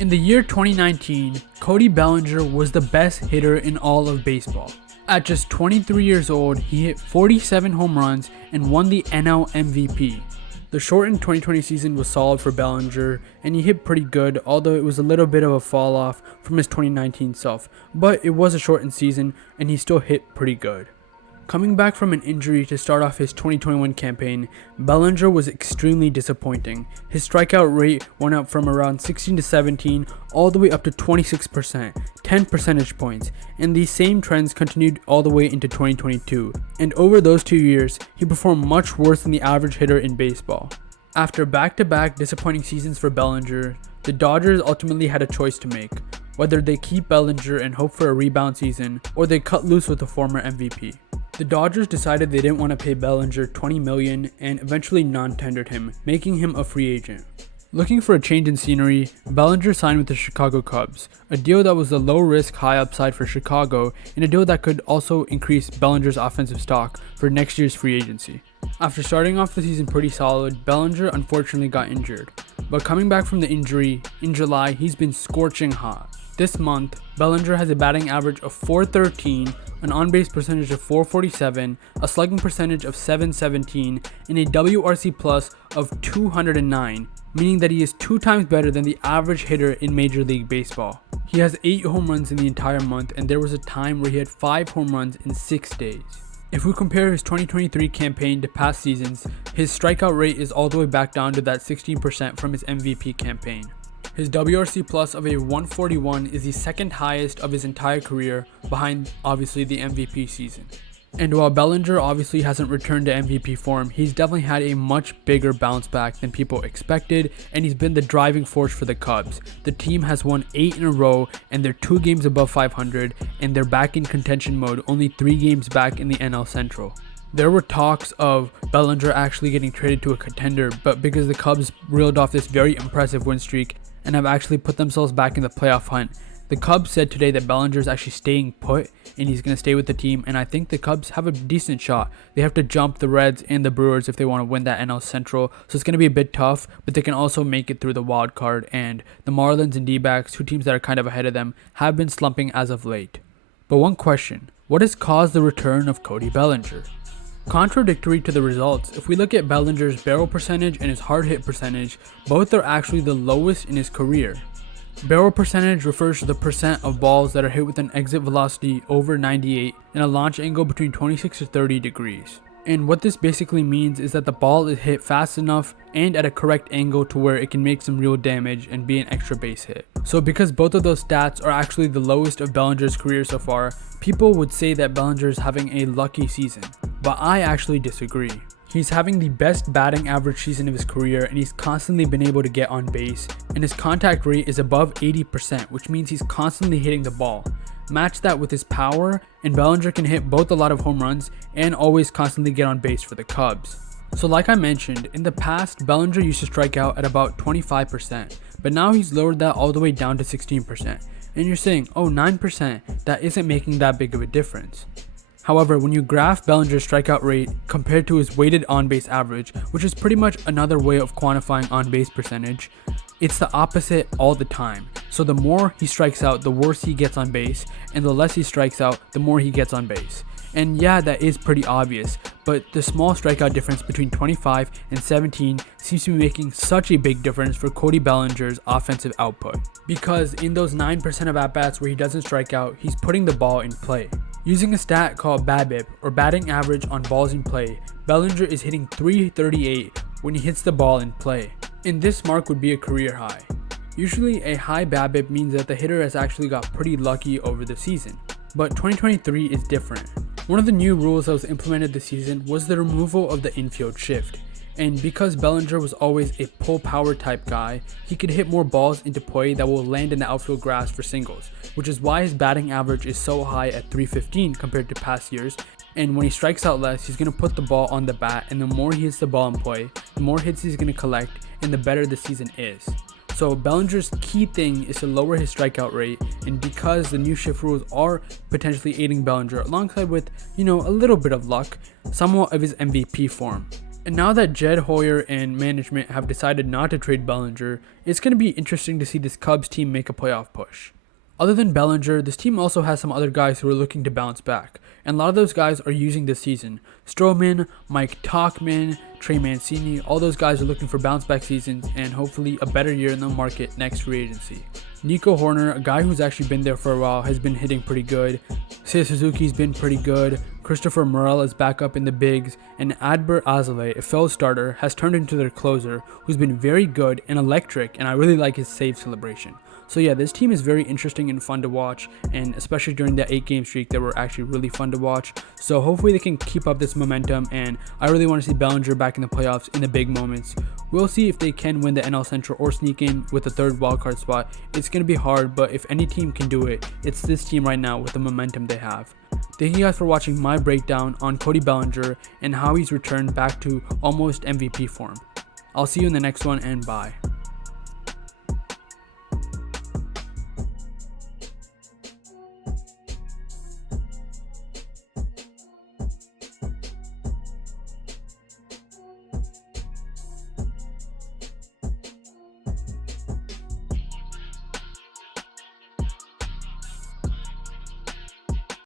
In the year 2019, Cody Bellinger was the best hitter in all of baseball. At just 23 years old, he hit 47 home runs and won the NL MVP. The shortened 2020 season was solid for Bellinger, and he hit pretty good, although it was a little bit of a fall off from his 2019 self. But it was a shortened season, and he still hit pretty good. Coming back from an injury to start off his 2021 campaign, Bellinger was extremely disappointing. His strikeout rate went up from around 16 to 17 all the way up to 26%, 10 percentage points, and these same trends continued all the way into 2022. And over those 2 years, he performed much worse than the average hitter in baseball. After back-to-back disappointing seasons for Bellinger, the Dodgers ultimately had a choice to make, whether they keep Bellinger and hope for a rebound season, or they cut loose with the former MVP. The Dodgers decided they didn't want to pay Bellinger $20 million and eventually non-tendered him, making him a free agent. Looking for a change in scenery, Bellinger signed with the Chicago Cubs, a deal that was a low-risk, high-upside for Chicago, and a deal that could also increase Bellinger's offensive stock for next year's free agency. After starting off the season pretty solid, Bellinger unfortunately got injured. But coming back from the injury, in July, he's been scorching hot. This month, Bellinger has a batting average of .413, an on-base percentage of .447, a slugging percentage of .717, and a WRC plus of 209, meaning that he is 2 times better than the average hitter in Major League Baseball. He has 8 home runs in the entire month, and there was a time where he had 5 home runs in 6 days. If we compare his 2023 campaign to past seasons, his strikeout rate is all the way back down to that 16% from his MVP campaign. His WRC plus of a 141 is the second highest of his entire career, behind obviously the MVP season. And while Bellinger obviously hasn't returned to MVP form, he's definitely had a much bigger bounce back than people expected, and he's been the driving force for the Cubs. The team has won 8 in a row, and they're 2 games above 500, and they're back in contention mode, only 3 games back in the NL Central. There were talks of Bellinger actually getting traded to a contender, but because the Cubs reeled off this very impressive win streak and have actually put themselves back in the playoff hunt, the Cubs said today that Bellinger is actually staying put and he's going to stay with the team, and I think the Cubs have a decent shot. They have to jump the Reds and the Brewers if they want to win that NL Central, so it's going to be a bit tough, but they can also make it through the wild card, and the Marlins and D-backs, 2 teams that are kind of ahead of them, have been slumping as of late. But one question, what has caused the return of Cody Bellinger? Contradictory to the results, if we look at Bellinger's barrel percentage and his hard hit percentage, both are actually the lowest in his career. Barrel percentage refers to the percent of balls that are hit with an exit velocity over 98 and a launch angle between 26 to 30 degrees. And what this basically means is that the ball is hit fast enough and at a correct angle to where it can make some real damage and be an extra base hit. So because both of those stats are actually the lowest of Bellinger's career so far, people would say that Bellinger is having a lucky season. But I actually disagree. He's having the best batting average season of his career, and he's constantly been able to get on base, and his contact rate is above 80%, which means he's constantly hitting the ball. Match that with his power, and Bellinger can hit both a lot of home runs and always constantly get on base for the Cubs. So like I mentioned, in the past, Bellinger used to strike out at about 25%, but now he's lowered that all the way down to 16%. And you're saying, oh, 9%, that isn't making that big of a difference. However, when you graph Bellinger's strikeout rate compared to his weighted on-base average, which is pretty much another way of quantifying on-base percentage, it's the opposite all the time. So the more he strikes out, the worse he gets on base, and the less he strikes out, the more he gets on base. And yeah, that is pretty obvious, but the small strikeout difference between 25 and 17 seems to be making such a big difference for Cody Bellinger's offensive output. Because in those 9% of at-bats where he doesn't strike out, he's putting the ball in play. Using a stat called BABIP, or batting average on balls in play, Bellinger is hitting .338 when he hits the ball in play. And this mark would be a career high. Usually a high BABIP means that the hitter has actually got pretty lucky over the season. But 2023 is different. One of the new rules that was implemented this season was the removal of the infield shift. And because Bellinger was always a pull power type guy, he could hit more balls into play that will land in the outfield grass for singles, which is why his batting average is so high at .315 compared to past years. And when he strikes out less, he's going to put the ball on the bat, and the more he hits the ball in play, the more hits he's going to collect, and the better the season is. So Bellinger's key thing is to lower his strikeout rate, and because the new shift rules are potentially aiding Bellinger alongside with, a little bit of luck, somewhat of his MVP form. And now that Jed Hoyer and management have decided not to trade Bellinger, it's going to be interesting to see this Cubs team make a playoff push. Other than Bellinger, this team also has some other guys who are looking to bounce back, and a lot of those guys are using this season. Stroman, Mike Tauchman, Trey Mancini, all those guys are looking for bounce back seasons and hopefully a better year in the market next free agency. Nico Horner, a guy who's actually been there for a while, has been hitting pretty good. Seiya Suzuki's been pretty good. Christopher Morel is back up in the bigs, and Adbert Azale, a failed starter, has turned into their closer, who's been very good and electric, and I really like his save celebration. So yeah, this team is very interesting and fun to watch, and especially during that 8-game streak, they were actually really fun to watch. So hopefully they can keep up this momentum, and I really want to see Bellinger back in the playoffs in the big moments. We'll see if they can win the NL Central or sneak in with the third wildcard spot. It's going to be hard, but if any team can do it, it's this team right now with the momentum they have. Thank you guys for watching my breakdown on Cody Bellinger and how he's returned back to almost MVP form. I'll see you in the next one, and bye.